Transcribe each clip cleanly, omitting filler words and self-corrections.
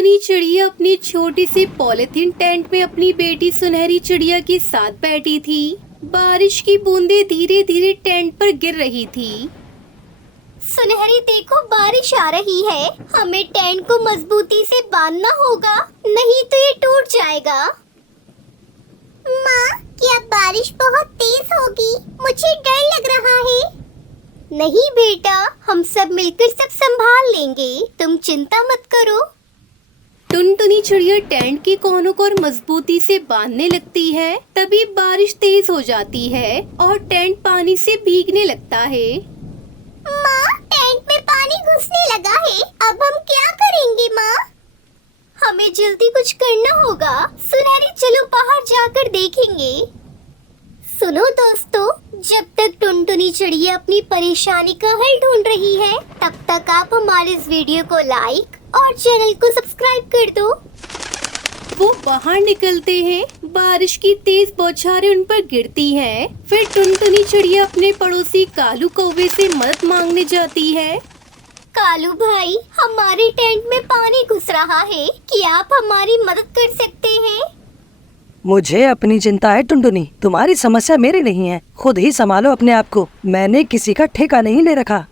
टुनटुनी चिड़िया अपनी छोटी सी पॉलिथीन टेंट में अपनी बेटी सुनहरी चिड़िया के साथ बैठी थी। बारिश की बूंदें धीरे धीरे टेंट पर गिर रही थी। सुनहरी देखो, बारिश आ रही है। हमें टेंट को मजबूती से बांधना होगा, नहीं तो ये टूट जाएगा। माँ, क्या बारिश बहुत तेज होगी? मुझे डर लग रहा है। नहीं बेटा, हम सब मिलकर सब संभाल लेंगे, तुम चिंता मत करो। टुनटुनी चिड़िया टेंट के कोनों को और मजबूती से बांधने लगती है। तभी बारिश तेज हो जाती है और टेंट पानी से भीगने लगता है। माँ, टेंट में पानी घुसने लगा है, अब हम क्या करेंगे माँ? हमें जल्दी कुछ करना होगा। सुनहरी, चलो बाहर जाकर देखेंगे। सुनो दोस्तों, जब तक टुनटुनी चिड़िया अपनी परेशानी का हल ढूंढ रही है, तब तक आप हमारे इस वीडियो को लाइक और चैनल को सब्सक्राइब कर दो। वो बाहर निकलते हैं। बारिश की तेज बौछारें उन पर गिरती हैं। फिर टुनटुनी चिड़िया अपने पड़ोसी कालू कौवे से मदद मांगने जाती है। कालू भाई, हमारे टेंट में पानी घुस रहा है, क्या आप हमारी मदद कर सकते हैं? मुझे अपनी चिंता है टुनटुनी, तुम्हारी समस्या मेरी नहीं है। खुद ही संभालो अपने आप को, मैंने किसी का ठेका नहीं ले रखा।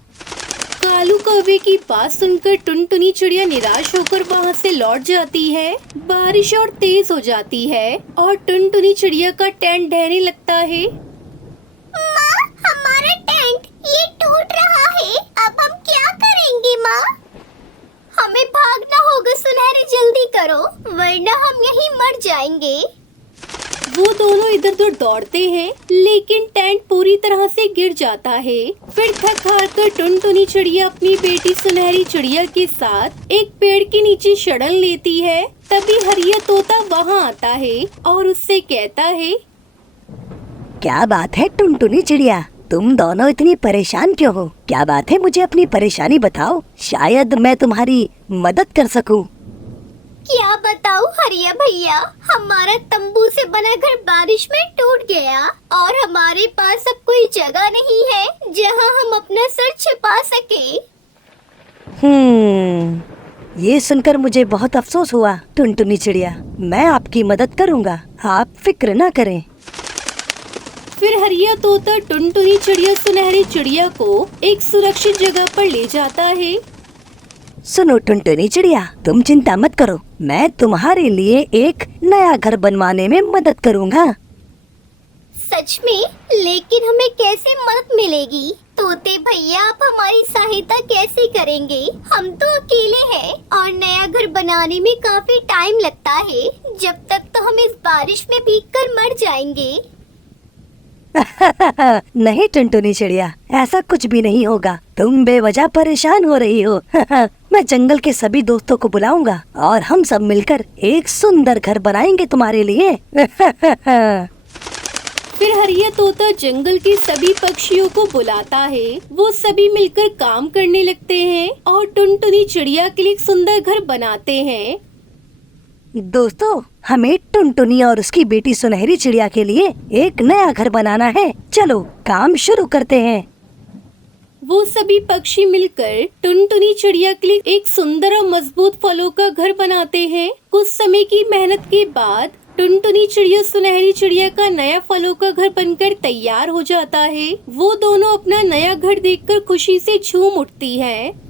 कालू कौवे की बात सुनकर टुनटुनी चिड़िया निराश होकर वहाँ से लौट जाती है। बारिश और तेज हो जाती है और टुनटुनी चिड़िया का टेंट ढहने लगता है। माँ, हमारा टेंट ये टूट रहा है, अब हम क्या करेंगे माँ? हमें भागना होगा सुनहरी, जल्दी करो वरना हम यहीं मर जाएंगे। वो दोनों इधर उधर दौड़ते हैं, लेकिन टेंट पूरी तरह से गिर जाता है। फिर थक हार कर टुनटुनी चिड़िया अपनी बेटी सुनहरी चिड़िया के साथ एक पेड़ के नीचे शरण लेती है। तभी हरिया तोता वहाँ आता है और उससे कहता है, क्या बात है टुनटुनी चिड़िया, तुम दोनों इतनी परेशान क्यों हो? क्या बात है, मुझे अपनी परेशानी बताओ, शायद मैं तुम्हारी मदद कर सकूं। क्या बताऊं हरिया भैया, हमारा तंबू से बना घर बारिश में टूट गया और हमारे पास अब कोई जगह नहीं है जहां हम अपना सर छिपा सके। ये सुनकर मुझे बहुत अफसोस हुआ टुनटुनी चिड़िया, मैं आपकी मदद करूँगा, आप फिक्र न करें। फिर हरिया तोता टुनटुनी चिड़िया सुनहरी चिड़िया को एक सुरक्षित जगह पर ले जाता है। सुनो टुनटुनी चिड़िया, तुम चिंता मत करो, मैं तुम्हारे लिए एक नया घर बनवाने में मदद करूँगा। सच में? लेकिन हमें कैसे मदद मिलेगी? तोते भैया, आप हमारी सहायता कैसे करेंगे? हम तो अकेले हैं और नया घर बनाने में काफी टाइम लगता है, जब तक तो हम इस बारिश में भीगकर मर जाएंगे। नहीं टुनटुनी चिड़िया, ऐसा कुछ भी नहीं होगा, तुम बेवजह परेशान हो रही हो। मैं जंगल के सभी दोस्तों को बुलाऊंगा और हम सब मिलकर एक सुंदर घर बनाएंगे तुम्हारे लिए। फिर हरिया तोता जंगल के सभी पक्षियों को बुलाता है। वो सभी मिलकर काम करने लगते हैं और टुनटुनी चिड़िया के लिए एक सुंदर घर बनाते हैं। दोस्तों, हमें टुनटुनी और उसकी बेटी सुनहरी चिड़िया के लिए एक नया घर बनाना है, चलो काम शुरू करते हैं। वो सभी पक्षी मिलकर टुनटुनी चिड़िया के लिए एक सुंदर और मजबूत फलों का घर बनाते हैं। कुछ समय की मेहनत के बाद टुनटुनी चिड़िया सुनहरी चिड़िया का नया फलों का घर बनकर तैयार हो जाता है। वो दोनों अपना नया घर देखकर खुशी से झूम उठती है।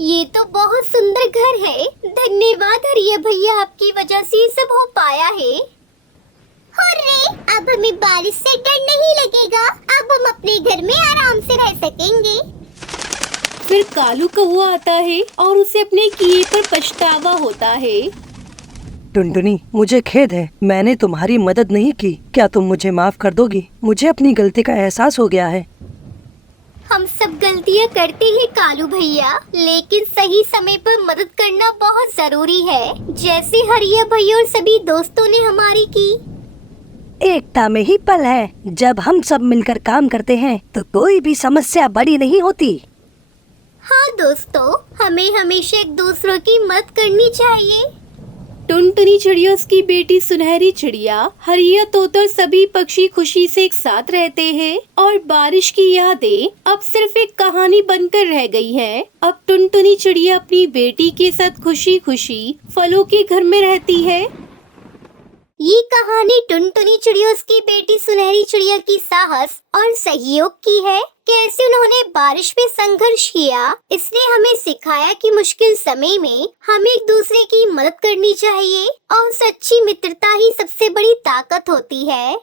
ये तो बहुत सुंदर घर है, धन्यवाद हरिया भैया, आपकी वजह से ये सब हो पाया है। हुर्रे, अब हमें बारिश से डर नहीं लगेगा, अब हम अपने घर में आराम से रह सकेंगे। फिर कालू कौवा आता है और उसे अपने किए पर पछतावा होता है। टुनटुनी, मुझे खेद है, मैंने तुम्हारी मदद नहीं की, क्या तुम मुझे माफ कर दोगी? मुझे अपनी गलती का एहसास हो गया है। हम सब गलतियाँ करते हैं कालू भैया, लेकिन सही समय पर मदद करना बहुत जरूरी है, जैसे हरिया भैया और सभी दोस्तों ने हमारी की। एकता में ही पल है, जब हम सब मिलकर काम करते हैं तो कोई भी समस्या बड़ी नहीं होती। हाँ दोस्तों, हमें हमेशा एक दूसरों की मदद करनी चाहिए। टुनटुनी चिड़िया, उसकी बेटी सुनहरी चिड़िया, हरिया तोता और सभी पक्षी खुशी से एक साथ रहते हैं और बारिश की यादें अब सिर्फ एक कहानी बनकर रह गई है। अब टुनटुनी चिड़िया अपनी बेटी के साथ खुशी खुशी फलों के घर में रहती है। ये कहानी टुनटुनी चिड़िया की बेटी सुनहरी चिड़िया की साहस और सहयोग की है। कैसे उन्होंने बारिश में संघर्ष किया। इसने हमें सिखाया कि मुश्किल समय में हमें एक दूसरे की मदद करनी चाहिए और सच्ची मित्रता ही सबसे बड़ी ताकत होती है।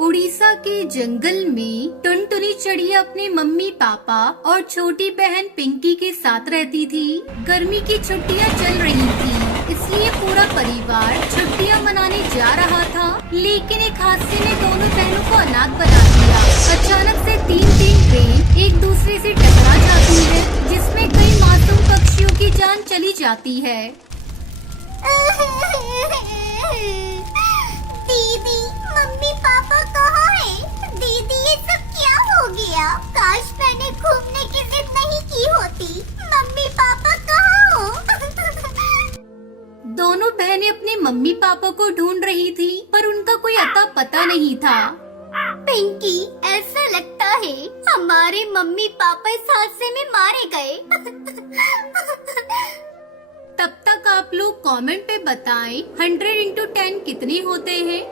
उड़ीसा के जंगल में टुनटुनी चिड़िया अपने मम्मी पापा और छोटी बहन पिंकी के साथ रहती थी। गर्मी की छुट्टियां चल रही थी, इसलिए पूरा परिवार छुट्टियां मनाने जा रहा था। लेकिन एक हादसे ने दोनों बहनों को अनाथ बना दिया। अचानक से तीन ट्रेन एक दूसरे से टकरा जाती है, जिसमें कई मासूम पक्षियों की जान चली जाती है। दीदी, मम्मी पापा कहाँ हैं? दीदी, ये सब क्या हो गया? काश मैंने घूमने की जिद नहीं की होती। मम्मी पापा कहाँ हो? दोनों बहनें अपने मम्मी पापा को ढूंढ रही थी, पर उनका कोई अता पता नहीं था। पिंकी, ऐसा लगता है हमारे मम्मी पापा इस हादसे में मारे गए। तब तक आप लोग कमेंट पे बताएं 100 into 10 कितने होते हैं।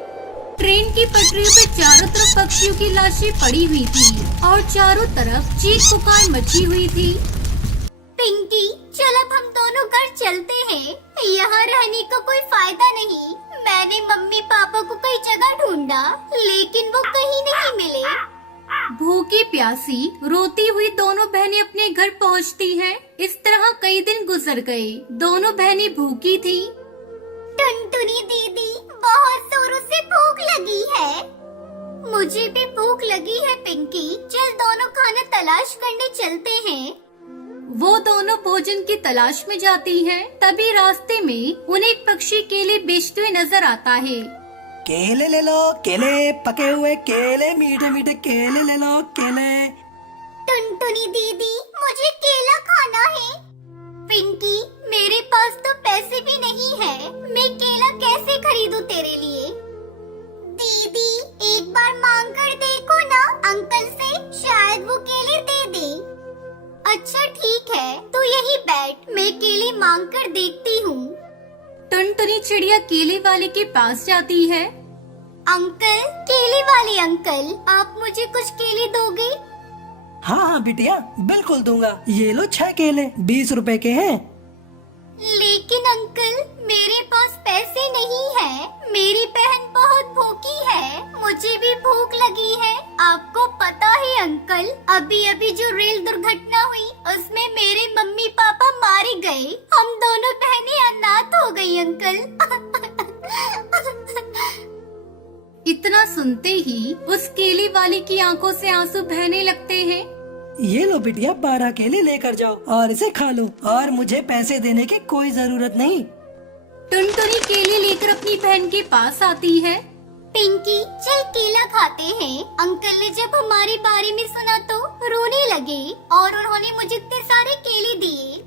ट्रेन की पटरियों पे चारों तरफ पक्षियों की लाशें पड़ी हुई थी और चारों तरफ चीख पुकार मची हुई थी। पिंकी, चल अब हम दोनों घर चलते हैं। यहाँ रहने का कोई फायदा नहीं। मैंने मम्मी पापा को कई जगह ढूंढा, लेकिन वो कहीं नहीं मिले। भूखी प्यासी रोती हुई दोनों बहनें अपने घर पहुंचती हैं। इस तरह कई दिन गुजर गए। दोनों बहनें भूखी थी। टुनटुनी दीदी, बहुत जोरों से भूख लगी है। मुझे भी भूख लगी है पिंकी। चल दोनों खाना तलाश करने चलते हैं। वो दोनों भोजन की तलाश में जाती हैं। तभी रास्ते में उन्हें एक पक्षी केले बेचते हुए नजर आता है। केले ले लो, केले, पके हुए केले, मीठे मीठे केले ले लो, केले। टुनटुनी दीदी, मुझे केला खाना है। पिंकी, मेरे पास तो पैसे भी नहीं है। मैं केला कैसे खरीदूं तेरे लिए? दीदी, एक बार मांग कर देखो ना अंकल से, शायद वो केले दे दे। अच्छा ठीक है, तू यही बैठ, मैं केले मांग कर देखती हूँ। टुनटुनी चिड़िया केले वाले के पास जाती है। अंकल, केले वाले अंकल, आप मुझे कुछ केले दोगे? हाँ हाँ बिटिया, बिल्कुल दूंगा। ये लो 6 केले, 20 रुपए के हैं। लेकिन अंकल, मेरे पास पैसे नहीं है। मेरी बहन बहुत भूखी है, मुझे भी भूख लगी है। आपको पता है अंकल, अभी अभी जो रेल दुर्घटना हुई, उसमें मेरे मम्मी पापा मारे गए। हम दोनों बहनें अनाथ हो गई अंकल। इतना सुनते ही उस केले वाले की आंखों से आंसू बहने लगते हैं। ये लो बिटिया, 12 केले लेकर जाओ और इसे खा लो, और मुझे पैसे देने की कोई जरूरत नहीं। टुनटुनी केले लेकर अपनी बहन के पास आती है। पिंकी, चल केला खाते हैं। अंकल ने जब हमारे बारे में सुना तो रोने लगे और उन्होंने मुझे इतने सारे केले दिए।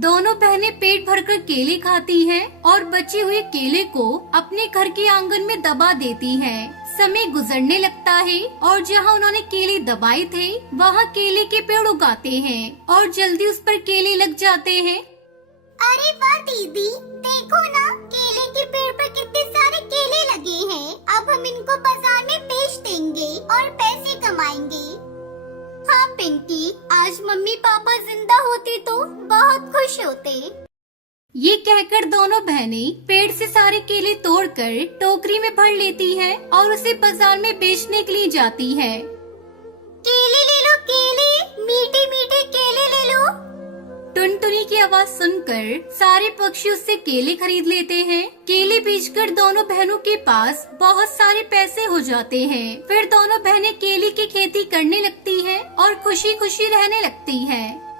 दोनों बहनें पेट भरकर केले खाती हैं और बचे हुए केले को अपने घर के आंगन में दबा देती हैं। समय गुजरने लगता है और जहां उन्होंने केले दबाए थे, वहां केले के पेड़ उगाते हैं और जल्दी उस पर केले लग जाते हैं। अरे वाह दीदी, देखो ना, केले के पेड़ पर कितने सारे केले लगे हैं। अब हम इनको बाजार में बेच देंगे और पैसे कमाएंगे। हाँ पिंकी, आज मम्मी पापा जिंदा होते तो बहुत खुश होते। ये कहकर दोनों बहनें पेड़ से सारे केले तोड़कर टोकरी में भर लेती हैं और उसे बाजार में बेचने के लिए जाती है। केले ले लो, केले, मीठे मीठे केले ले लो। टुनटुनी की आवाज सुनकर सारे पक्षी उससे केले खरीद लेते हैं। केले बेचकर दोनों बहनों के पास बहुत सारे पैसे हो जाते हैं। फिर दोनों बहनें केले की खेती करने लगती हैं और खुशी खुशी रहने लगती हैं।